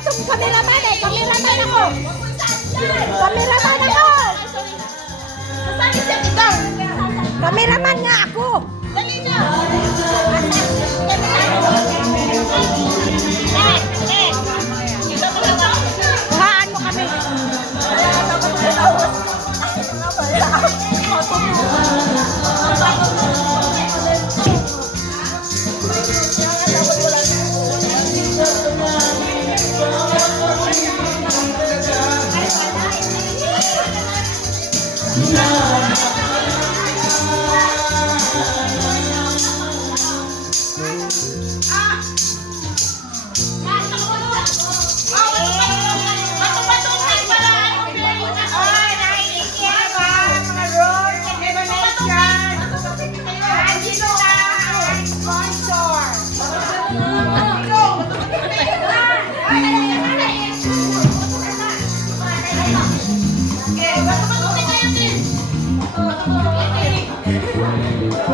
itong cameraman eh. Cameraman ako. Cameraman ako. Cameraman nga ako. Dali na! Kuhaan mo kami.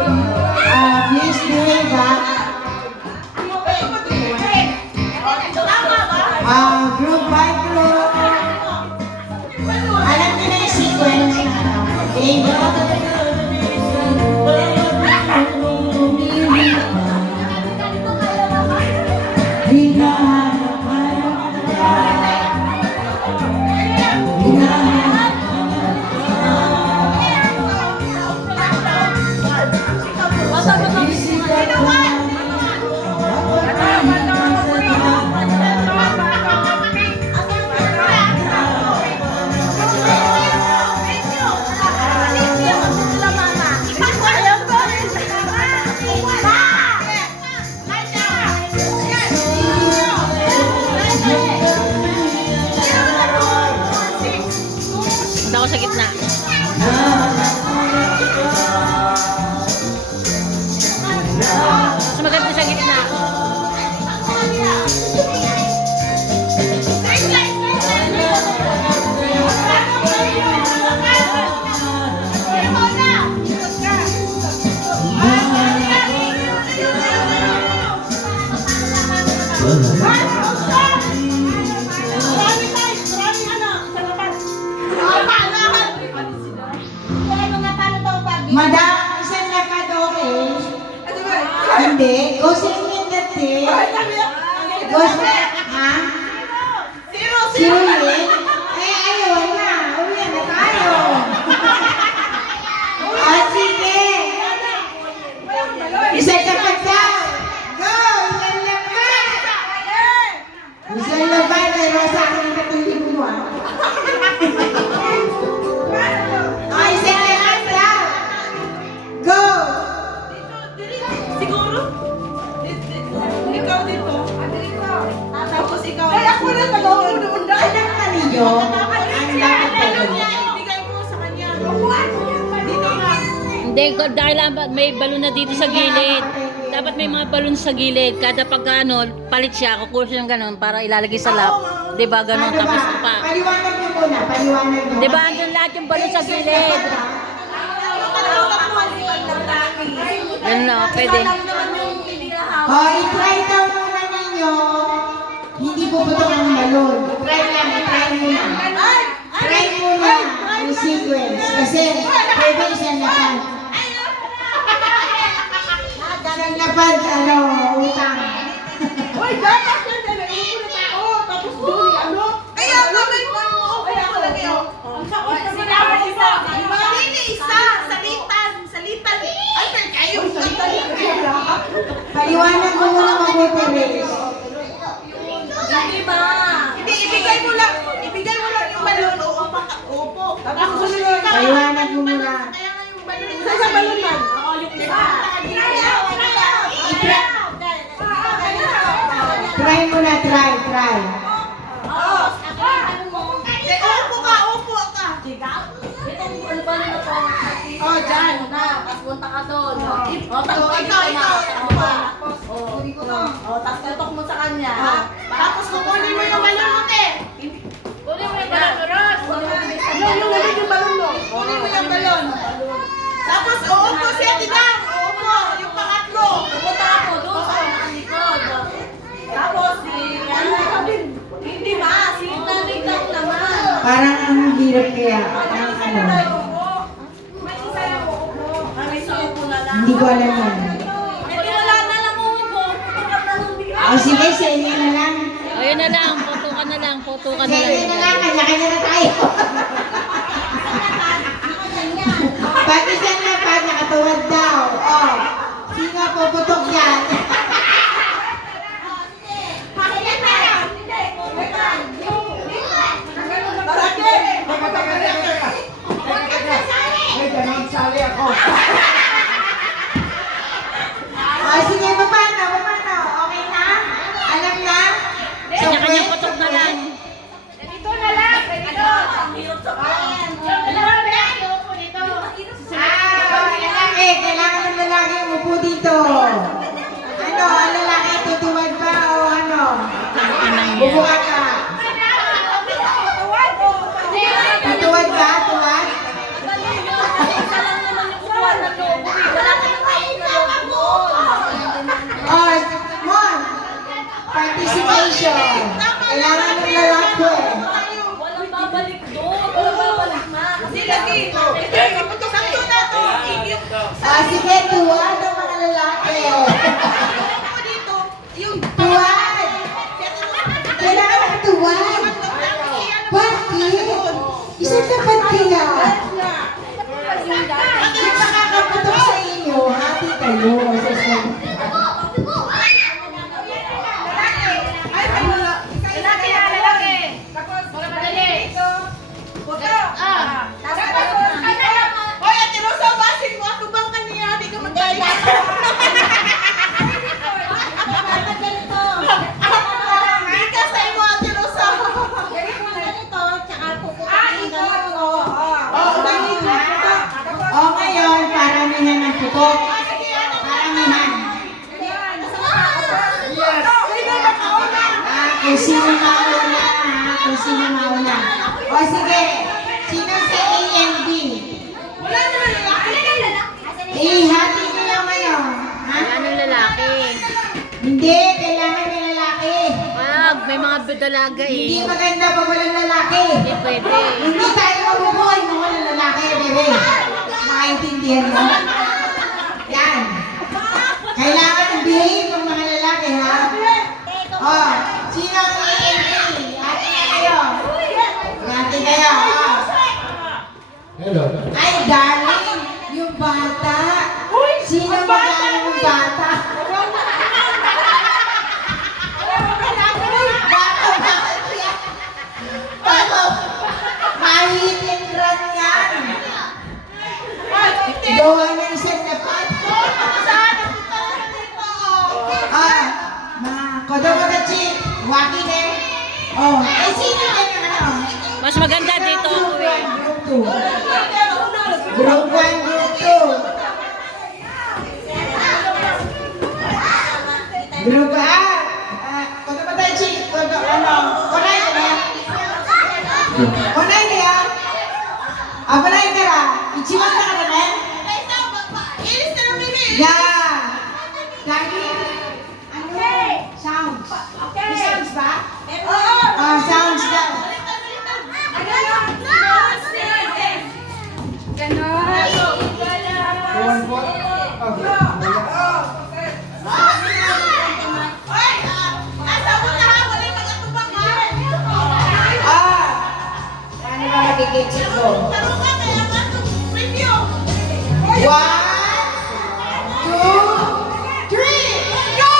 Please behave back. Group by group. Alam niyo na yung sequence na ano. Okay? Punta ako sa gitna. Mas maganda sa gitna. Madam, isang lakad okay? Hindi. Go sing in the day. Go sing, ha? Zero yun? Ayaw na. Uwi na tayo. Sige. Isang lakad daw. Go! Isang lakad! Isang lakad. Pero sa akin ang katulog mo, ha? Isang lakad daw. Go! Siguro? Ikaw dito. Tapos ikaw. Kaya ako na nag-uunda. Alam na ninyo, ang lakad talaga. Ibigay mo sa kanya. Dito nga. Hindi, dahil may balon na dito sa gilid. Dapat may mga balon sa gilid. Kada pagka ano, palit siya, kukuha siya ng ganun para ilalagay sa lap. Diba ganun, Ano tapos ba? pa. Paliwanag niyo muna, paliwanag niyo. Diba andun lahat yung balon sa gilid? Ganun na, pwede. I-try daw muna ninyo. Hindi puputok ang balon. Try lang, try muna. Try muna yung sequence. Kasi pwede isang lapad. Isang lapad, ano, utang. Uy, dapat yan na naiulit ako. Tapos doon, ano? Kaya gawin mo. Kaya ako lagi, oh. Sinabi isa. Hindi isa. Salitan. Salitan. Ay, kayo. Paliwanag mo muna mabuti, Riz. Hindi ba? Hindi, ibigay mo lang. Ibigay mo lang yung balon. Opo. Tapos susunod ka. Paliwanag mo muna. Kaya nga yung balon. Sa balon man. Oo, yung isa. Try muna, try. Oo. Upo ka, upo ka. Itong balon na to. Oh, dyan. Tapos punta ka doon. Ikaw. Tapos tutok mo sa kanya. Tapos kukunin mo yung balon mo, te. Kunin mo yung balon, Ros. Yung lalit yung balon mo. Kunin mo yung balon. Tapos, uupo siya, Tidang. Uupo, yung pangatlo. Pupunta ako doon sa nakalikod. Tapos, Hindi, Parang ang hirap kaya. Parang ano. Hindi ko alam yan. O sige, sa inyo na lang. Ayun na lang, photo ka na lang, photo ka Sa na inyo na lang, lang. kanya-kanya na tayo. Pati siya na pa, nakatuwad daw. O, sino puputok yan? O, sige, paano? Okay na? Alam na? Kanya-kanya photo na lang. Lalaki, kailangan ng lalaki umupo dito. Ano, ang lalaki tutuwad ba o ano? Bubuka ka. Tutuwad ka? Tuwad? Oh, Mon, participation. Kailangan ng lalaki. Walang babalik doon. Walang babalik na. Kasi Sige, tuwad ang mga lalaki. Tuwad. Kailangan ng tuwad. Bakit? Isang dapat kaya. Kung makakaputok sa inyo, happy kayo. O ngayon, paramihan ng putok. Paramihan. Kung sino mauna, kung sino mauna. O sige, sino sa A and B? Ihati nyo lang ano. Ha? Anong lalaki? Hindi, kailangan may lalaki. Wag, may mga dalaga Hindi eh. maganda pag walang lalaki. Hindi pwede. Hindi tayo mabubuhay kung walang lalaki, bebe. Makaintindihan mo? Yan. Kailangan behave ng mga lalaki, ha? Oh, sino ang A&B? Hati na kayo. Hati kayo, oh. Hello. Ay, darling, yung bata. Sino mag-ano yung bata? Bakit yan? Bakit? Mahitin ran yan. Gawa ng isang dapat. Kodo-kodachi, waki ne. Oh, sino yan yung ano? Mas maganda dito ako eh. Group 2. Group 1, Group 2. Group kodo-kodachi, konai ne ya? Konai ne ya? Avanai kara, ichiban nakara ne? Yeah. Lagi, ano? Sounds. May sounds ba? Sounds daw. Paano ba magiging ko? 1, 2, 3, go!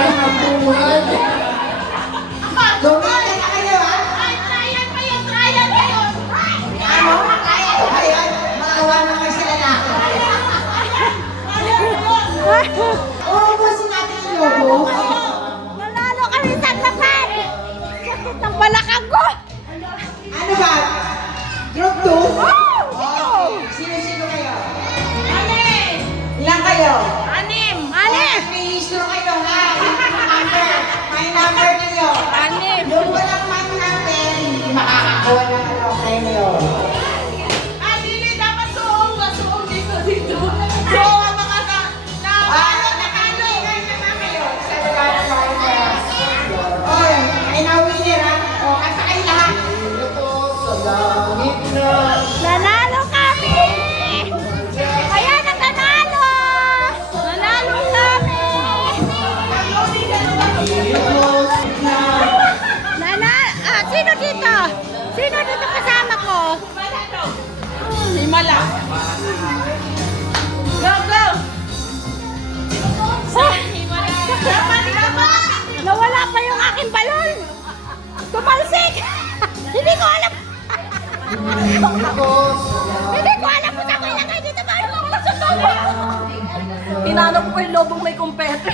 lang ang buhay. Gumita na kayo, ha? Trial kayo, trial kayo. Ano? Ayun, maawa naman sa lalaki. Uubusin natin yung lobo. Nanalo kami sa tapat. Sakit ng balakang ko. Ano ba? Group 2? Oh, sino-sino kayo? Ilan kayo? Anim. Registro kayo, ha? May number ninyo. Anim. Yung walang man number, hindi makakakuha ng ano, premyo. Dili, dapat suong. Suong dito. Suong ang mga nakalo. Naman kayo. Sa lugar ng mga Oy, ay na-winner, ha? O, kanta kayo lahat. Ito sa langit na. Nanalo kami! Ayan ang nanalo! Nanalo kami! Sino dito? Sino dito kasama ko? Lima lang. Go, go! Nawala pa yung aking balon! Tumalsik! Hindi ko alam! Hindi ko alam kung saan ko ilagay dito ba? Ano ako sa toba? Tinanong ko yung lobong may kumpete.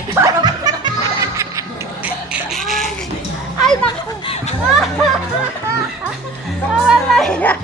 Ay, naku! Nawala yan!